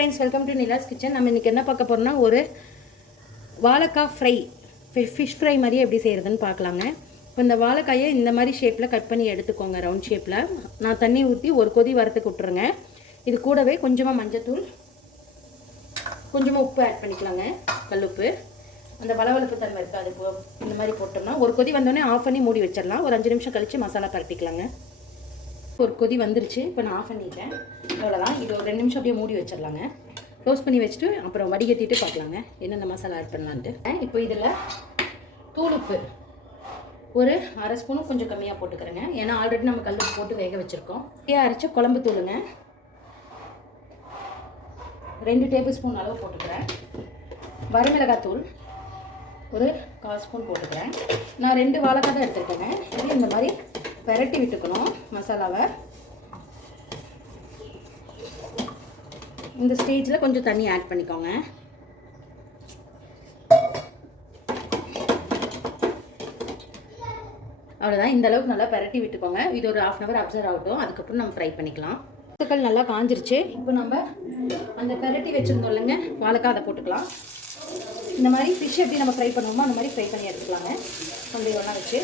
Friends, welcome to Nila's kitchen. நம்ம இன்றைக்கி என்ன பார்க்க போகிறோம்னா, ஒரு வாழைக்காய் ஃப்ரை, ஃபிஷ் ஃப்ரை மாதிரியே எப்படி செய்கிறதுன்னு பார்க்கலாங்க. இப்போ இந்த வாழைக்காயை இந்த மாதிரி ஷேப்பில் கட் பண்ணி எடுத்துக்கோங்க, ரவுண்ட் ஷேப்பில். நான் தண்ணி ஊற்றி ஒரு கொதி வரத்துக்கு விட்டுருங்க. இது கூடவே கொஞ்சமாக மஞ்சத்தூள், கொஞ்சமாக உப்பு ஆட் பண்ணிக்கலாங்க, கல்லுப்பு. அந்த வளவளப்பு தன்மை இருக்குது, அது இந்த மாதிரி போட்டோம்னா ஒரு கொதி வந்தோடனே ஆஃப் பண்ணி மூடி வச்சிடலாம். ஒரு 5 நிமிஷம் கழித்து மசாலா பரட்டிக்கலாங்க. ஒரு கொதி வந்துருச்சு, இப்போ நான் ஆஃப் பண்ணிட்டேன். அவ்வளோதான். இது ஒரு 2 நிமிஷம் அப்படியே மூடி வச்சிடலாங்க. க்ளோஸ் பண்ணி வச்சுட்டு அப்புறம் வடிகட்டிட்டு பார்க்கலாங்க என்னென்ன மசாலா ஆட் பண்ணலான்ட்டு. இப்போ இதில் தூளுப்பு ஒரு 1/2 ஸ்பூனும் கொஞ்சம் கம்மியாக போட்டுக்கிறேங்க. ஏன்னா ஆல்ரெடி நம்ம கல்லுப்பு போட்டு வேக வச்சுருக்கோம். அரைச்ச குழம்பு தூளுங்க 2 டேபிள் ஸ்பூன் அளவு போட்டுக்கிறேன். வரமிளகாய் தூள் ஒரு 1/4 ஸ்பூன் போட்டுக்கிறேன். நான் 2 வாழைக்காய் தான் எடுத்துருக்கேங்க. இது இந்த மாதிரி பெரட்டி விட்டுக்கணும் மசாலாவை. இந்த ஸ்டேஜில் கொஞ்சம் தண்ணி ஆட் பண்ணிக்கோங்க. அவ்வளோதான். இந்த அளவுக்கு நல்லா பெரட்டி விட்டுக்கோங்க. இது ஒரு 1/2 hour அப்சர்வ் ஆகட்டும். அதுக்கப்புறம் நம்ம ஃப்ரை பண்ணிக்கலாம். வாழைக்காய் நல்லா காஞ்சிருச்சு. இப்போ நம்ம அந்த பெரட்டி வச்சுருந்தோம் இல்லைங்க வாழைக்காய், அதை போட்டுக்கலாம். இந்த மாதிரி ஃபிஷ் எப்படி நம்ம ஃப்ரை பண்ணுவோமோ அந்த மாதிரி ஃப்ரை பண்ணி எடுத்துக்கலாங்க. அப்படி ஒன்றா வச்சு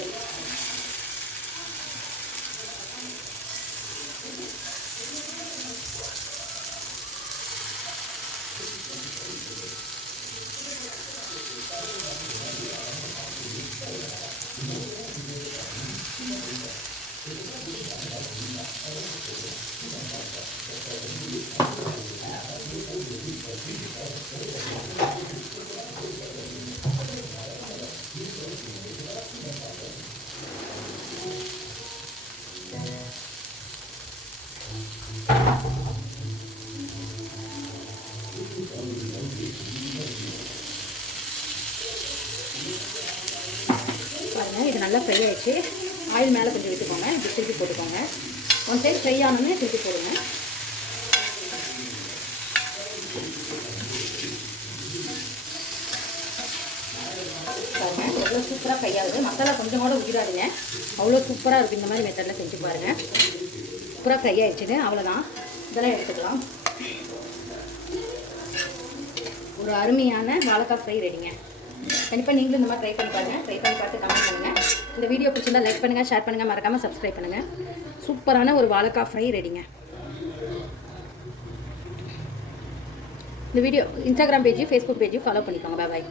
பாருங்கள், இது நல்லா ஃப்ரை ஆகிடுச்சு. ஆயில் மேலே கொஞ்சம் விட்டுக்கோங்க, இப்படி திருப்பி போட்டுக்கோங்க. ஒன் சைடு ஃப்ரை ஆனோன்னு திருப்பி போடுங்க. பாருங்கள், எவ்வளோ சூப்பராக ஃப்ரை ஆகுது. மசாலா கொஞ்சம் கூட உயிராதுங்க, அவ்வளோ சூப்பராக இருக்குது. இந்த மாதிரி மெத்தடில் செஞ்சு பாருங்கள். சூப்பராக ஃப்ரை ஆகிடுச்சுங்க. அவ்வளோதான், இதெல்லாம் எடுத்துக்கலாம். ஒரு அருமையான வாழைக்காய் ஃப்ரை ரெடிங்க. கண்டிப்பாக நீங்களும் இந்த மாதிரி ட்ரை பண்ணி பாருங்கள். ட்ரை பண்ணி பார்த்து கமெண்ட் பண்ணுங்கள். இந்த வீடியோ பிடிச்சிருந்தா லைக் பண்ணுங்கள், ஷேர் பண்ணுங்கள், மறக்காமல் சப்ஸ்கிரைப் பண்ணுங்கள். சூப்பரான ஒரு வாழைக்காய் ஃப்ரை ரெடிங்க. இந்த video Instagram page, Facebook page follow பண்ணிக்கோங்க. பாய்.